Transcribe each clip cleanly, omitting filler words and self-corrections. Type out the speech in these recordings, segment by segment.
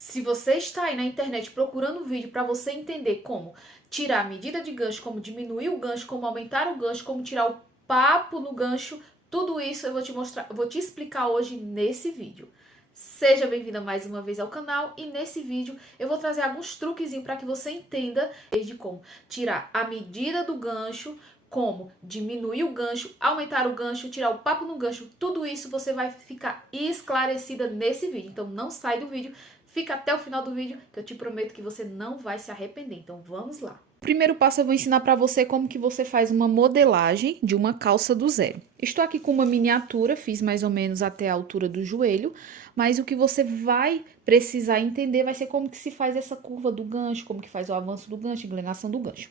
Se você está aí na internet procurando um vídeo para você entender como tirar a medida de gancho, como diminuir o gancho, como aumentar o gancho, como tirar o papo no gancho, tudo isso eu vou te mostrar, vou te explicar hoje nesse vídeo. Seja bem-vinda mais uma vez ao canal e nesse vídeo eu vou trazer alguns truquezinhos para que você entenda desde como tirar a medida do gancho, como diminuir o gancho, aumentar o gancho, tirar o papo no gancho, tudo isso você vai ficar esclarecida nesse vídeo. Então não sai do vídeo, fica até o final do vídeo que eu te prometo que você não vai se arrepender. Então vamos lá. Primeiro passo eu vou ensinar para você como que você faz uma modelagem de uma calça do zero. Estou aqui com uma miniatura, fiz mais ou menos até a altura do joelho, mas o que você vai precisar entender vai ser como que se faz essa curva do gancho, como que faz o avanço do gancho, inclinação do gancho.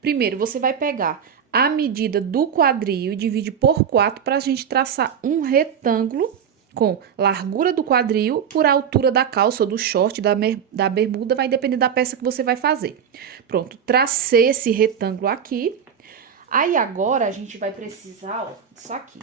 Primeiro, você vai pegar a medida do quadril e divide por 4 para a gente traçar um retângulo com largura do quadril por altura da calça ou do short, da bermuda, vai depender da peça que você vai fazer. Pronto, tracei esse retângulo aqui. Aí agora a gente vai precisar, ó, disso aqui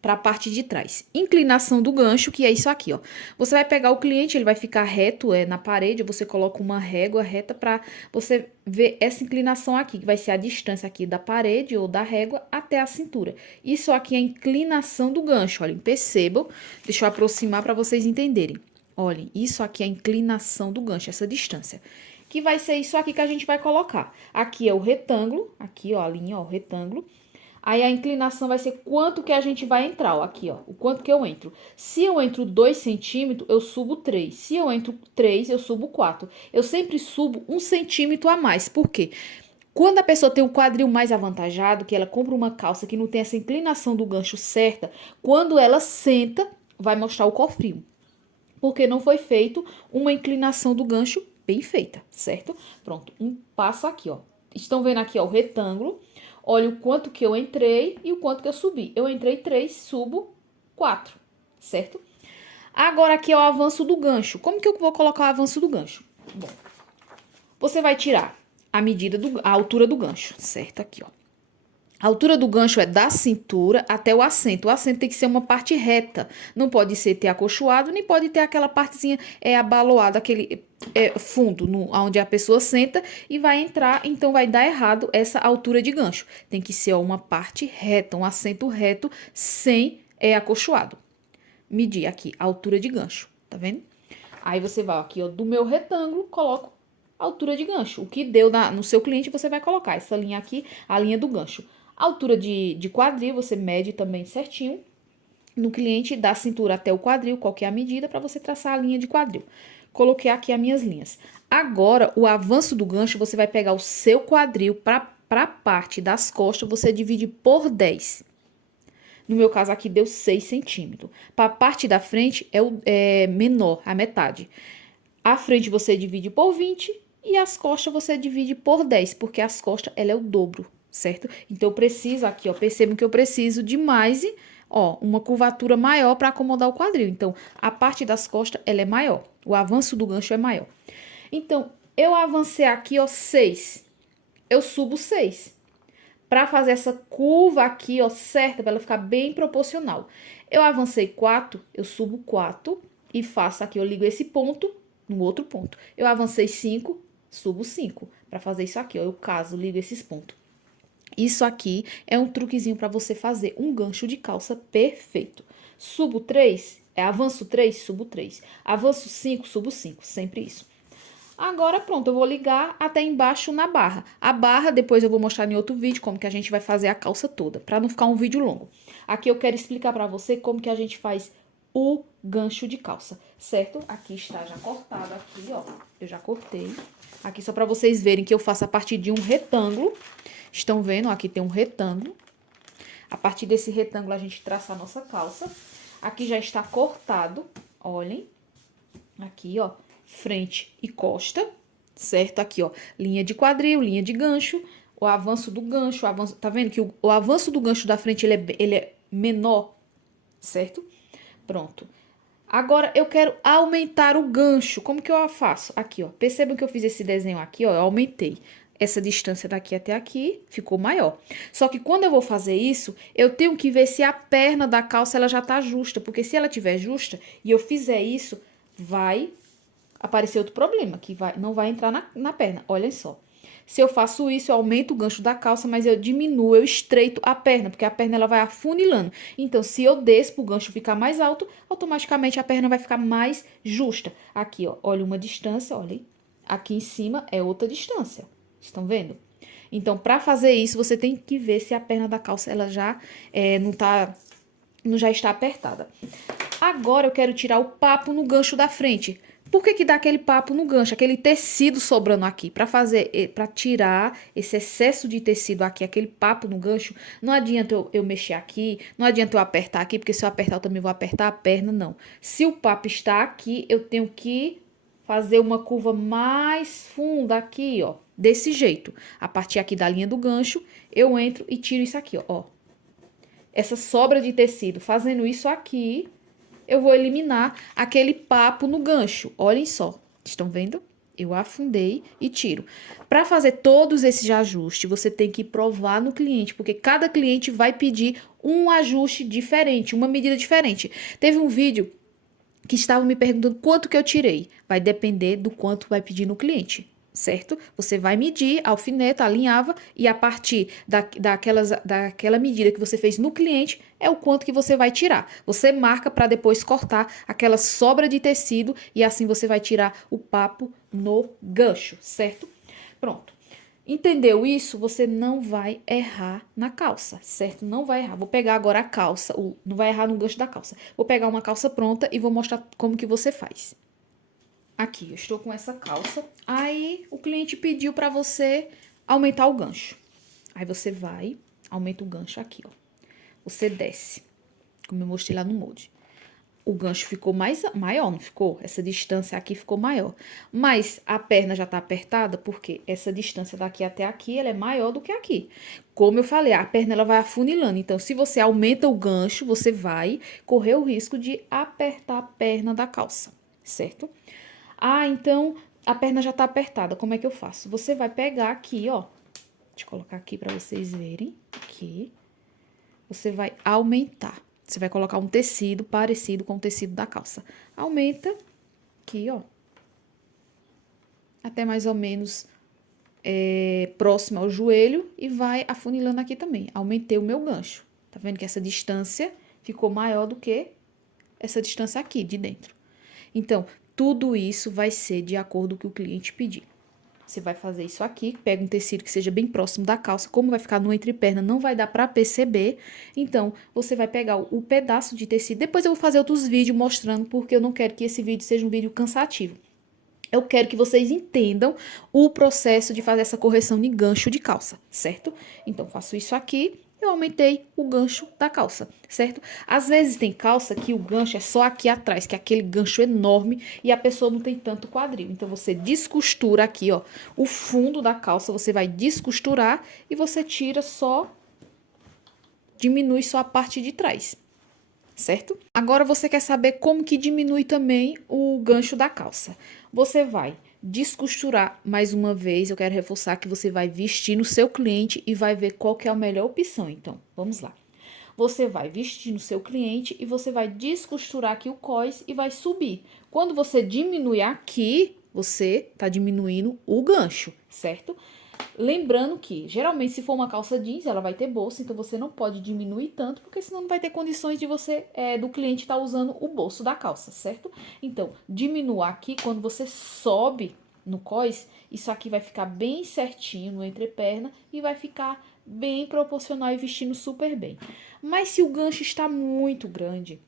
para a parte de trás. Inclinação do gancho, que é isso aqui, ó. Você vai pegar o cliente, ele vai ficar reto na parede, você coloca uma régua reta para você ver essa inclinação aqui, que vai ser a distância aqui da parede ou da régua até a cintura. Isso aqui é a inclinação do gancho, olhem, percebam. Deixa eu aproximar para vocês entenderem. Olhem, isso aqui é a inclinação do gancho, essa distância. Que vai ser isso aqui que a gente vai colocar. Aqui é o retângulo, aqui, ó, a linha, ó, o retângulo. Aí a inclinação vai ser quanto que a gente vai entrar, ó, aqui, ó, o quanto que eu entro. Se eu entro 2 centímetros, eu subo 3. Se eu entro 3, eu subo 4. Eu sempre subo 1 centímetro a mais. Por quê? Quando a pessoa tem um quadril mais avantajado, que ela compra uma calça que não tem essa inclinação do gancho certa, quando ela senta, vai mostrar o cofrinho. Porque não foi feito uma inclinação do gancho bem feita, certo? Pronto, um passo aqui, ó. Estão vendo aqui, ó, o retângulo. Olha o quanto que eu entrei e o quanto que eu subi. Eu entrei 3, subo 4, certo? Agora aqui é o avanço do gancho. Como que eu vou colocar o avanço do gancho? Bom, você vai tirar a altura do gancho, certo? Aqui, ó. A altura do gancho é da cintura até o assento. O assento tem que ser uma parte reta. Não pode ser ter acolchoado, nem pode ter aquela partezinha abaloada, aquele fundo, onde a pessoa senta e vai entrar. Então, vai dar errado essa altura de gancho. Tem que ser uma parte reta, um assento reto, sem acolchoado. Medir aqui a altura de gancho, tá vendo? Aí você vai aqui, ó, do meu retângulo, coloco a altura de gancho. O que deu no seu cliente, você vai colocar. Essa linha aqui, a linha do gancho. A altura de quadril, você mede também certinho. No cliente, da cintura até o quadril, qual que é a medida, para você traçar a linha de quadril. Coloquei aqui as minhas linhas. Agora, o avanço do gancho, você vai pegar o seu quadril para a parte das costas, você divide por 10. No meu caso aqui, deu 6 centímetros. Para a parte da frente, é menor, a metade. A frente você divide por 20 e as costas você divide por 10, porque as costas, ela é o dobro, certo? Então, eu preciso aqui, ó, percebam que eu preciso de mais, ó, uma curvatura maior para acomodar o quadril. Então, a parte das costas, ela é maior. O avanço do gancho é maior. Então, eu avancei aqui, ó, 6. Eu subo 6. Para fazer essa curva aqui, ó, certa, para ela ficar bem proporcional. Eu avancei 4, eu subo 4 e faço aqui, eu ligo esse ponto no outro ponto. Eu avancei 5, subo 5. Para fazer isso aqui, ó, eu caso, ligo esses pontos. Isso aqui é um truquezinho para você fazer um gancho de calça perfeito. Subo 3, avanço 3, subo 3. Avanço 5, subo 5, sempre isso. Agora pronto, eu vou ligar até embaixo na barra. A barra, depois eu vou mostrar em outro vídeo como que a gente vai fazer a calça toda, para não ficar um vídeo longo. Aqui eu quero explicar para você como que a gente faz o gancho de calça, certo? Aqui está já cortado aqui, ó. Eu já cortei. Aqui só para vocês verem que eu faço a partir de um retângulo. Estão vendo? Aqui tem um retângulo. A partir desse retângulo a gente traça a nossa calça. Aqui já está cortado, olhem. Aqui, ó, frente e costa, certo? Aqui, ó, linha de quadril, linha de gancho, o avanço do gancho, tá vendo que o avanço do gancho da frente, ele é menor, certo? Pronto. Agora, eu quero aumentar o gancho. Como que eu faço? Aqui, ó, percebam que eu fiz esse desenho aqui, ó, eu aumentei. Essa distância daqui até aqui ficou maior. Só que quando eu vou fazer isso, eu tenho que ver se a perna da calça ela já tá justa. Porque se ela tiver justa e eu fizer isso, vai aparecer outro problema, que não vai entrar na perna. Olha só. Se eu faço isso, eu aumento o gancho da calça, mas eu diminuo, eu estreito a perna, porque a perna ela vai afunilando. Então, se eu desço para o gancho ficar mais alto, automaticamente a perna vai ficar mais justa. Aqui, ó, olha uma distância, olha aí. Aqui em cima é outra distância. Estão vendo? Então, para fazer isso, você tem que ver se a perna da calça ela já não já está apertada. Agora eu quero tirar o papo no gancho da frente. Por que dá aquele papo no gancho, aquele tecido sobrando aqui? Para tirar esse excesso de tecido aqui, aquele papo no gancho, não adianta eu mexer aqui, não adianta eu apertar aqui, porque se eu apertar eu também vou apertar a perna, não. Se o papo está aqui, eu tenho que fazer uma curva mais funda aqui, ó, desse jeito. A partir aqui da linha do gancho, eu entro e tiro isso aqui, ó. Essa sobra de tecido, fazendo isso aqui, eu vou eliminar aquele papo no gancho. Olhem só, estão vendo? Eu afundei e tiro. Para fazer todos esses ajustes, você tem que provar no cliente, porque cada cliente vai pedir um ajuste diferente, uma medida diferente. Teve um vídeo que estava me perguntando quanto que eu tirei. Vai depender do quanto vai pedir no cliente, certo? Você vai medir, alfineta, alinhava e a partir daquela medida que você fez no cliente é o quanto que você vai tirar. Você marca para depois cortar aquela sobra de tecido e assim você vai tirar o papo no gancho, certo? Pronto. Entendeu isso? Você não vai errar na calça, certo? Não vai errar. Vou pegar agora a calça, não vai errar no gancho da calça. Vou pegar uma calça pronta e vou mostrar como que você faz. Aqui, eu estou com essa calça. Aí, o cliente pediu para você aumentar o gancho. Aí, você vai, aumenta o gancho aqui, ó. Você desce, como eu mostrei lá no molde. O gancho ficou maior, não ficou? Essa distância aqui ficou maior. Mas a perna já tá apertada, porque essa distância daqui até aqui, ela é maior do que aqui. Como eu falei, a perna ela vai afunilando. Então, se você aumenta o gancho, você vai correr o risco de apertar a perna da calça, certo? Ah, então a perna já tá apertada. Como é que eu faço? Você vai pegar aqui, ó. Deixa eu colocar aqui pra vocês verem. Aqui. Você vai aumentar. Você vai colocar um tecido parecido com o tecido da calça. Aumenta aqui, ó. Até mais ou menos próximo ao joelho e vai afunilando aqui também. Aumentei o meu gancho. Tá vendo que essa distância ficou maior do que essa distância aqui de dentro. Então, tudo isso vai ser de acordo com o que o cliente pedir. Você vai fazer isso aqui, pega um tecido que seja bem próximo da calça, como vai ficar no entreperna, não vai dar para perceber. Então, você vai pegar o pedaço de tecido. Depois eu vou fazer outros vídeos mostrando, porque eu não quero que esse vídeo seja um vídeo cansativo. Eu quero que vocês entendam o processo de fazer essa correção de gancho de calça, certo? Então, faço isso aqui. Eu aumentei o gancho da calça, certo? Às vezes tem calça que o gancho é só aqui atrás, que é aquele gancho enorme e a pessoa não tem tanto quadril. Então, você descostura aqui, ó, o fundo da calça, você vai descosturar e você tira só, diminui só a parte de trás, certo? Agora, você quer saber como que diminui também o gancho da calça. Você vai descosturar mais uma vez, eu quero reforçar que você vai vestir no seu cliente e vai ver qual que é a melhor opção. Então, vamos lá. Você vai vestir no seu cliente e você vai descosturar aqui o cós e vai subir. Quando você diminui aqui, você tá diminuindo o gancho, certo? Lembrando que, geralmente, se for uma calça jeans, ela vai ter bolsa, então você não pode diminuir tanto, porque senão não vai ter condições de você, do cliente estar usando o bolso da calça, certo? Então, diminua aqui, quando você sobe no cós, isso aqui vai ficar bem certinho no entreperna e vai ficar bem proporcional e vestindo super bem. Mas se o gancho está muito grande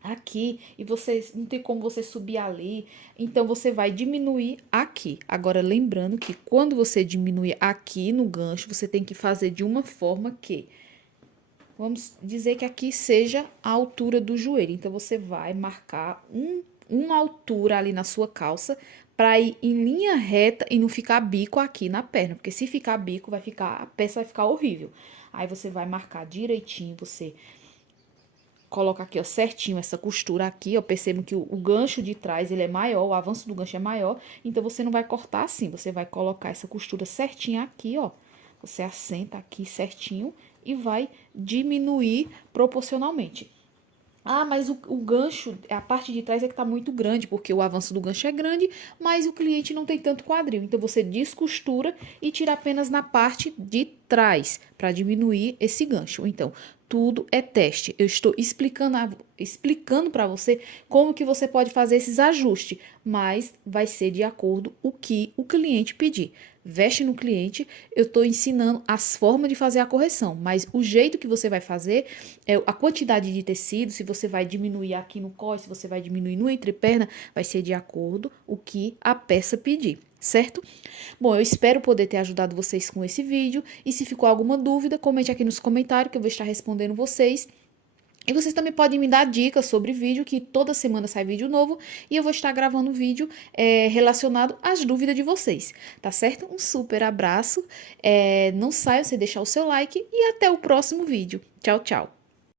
aqui e você não tem como você subir ali, então você vai diminuir aqui. Agora lembrando que quando você diminuir aqui no gancho, você tem que fazer de uma forma que, vamos dizer que aqui seja a altura do joelho. Então você vai marcar uma altura ali na sua calça para ir em linha reta e não ficar bico aqui na perna, porque se ficar bico a peça vai ficar horrível. Aí você vai marcar direitinho, você coloca aqui, ó, certinho essa costura aqui, ó, percebam que o gancho de trás, ele é maior, o avanço do gancho é maior, então você não vai cortar assim, você vai colocar essa costura certinha aqui, ó, você assenta aqui certinho e vai diminuir proporcionalmente. Ah, mas o gancho, a parte de trás é que tá muito grande, porque o avanço do gancho é grande, mas o cliente não tem tanto quadril. Então você descostura e tira apenas na parte de trás, para diminuir esse gancho. Então, tudo é teste. Eu estou explicando para você como que você pode fazer esses ajustes, mas vai ser de acordo com o que o cliente pedir. Veste no cliente, eu estou ensinando as formas de fazer a correção, mas o jeito que você vai fazer, a quantidade de tecido, se você vai diminuir aqui no cós, se você vai diminuir no entreperna, vai ser de acordo com o que a peça pedir, certo? Bom, eu espero poder ter ajudado vocês com esse vídeo, e se ficou alguma dúvida, comente aqui nos comentários que eu vou estar respondendo vocês. E vocês também podem me dar dicas sobre vídeo, que toda semana sai vídeo novo e eu vou estar gravando vídeo relacionado às dúvidas de vocês, tá certo? Um super abraço, não saia sem deixar o seu like e até o próximo vídeo. Tchau, tchau!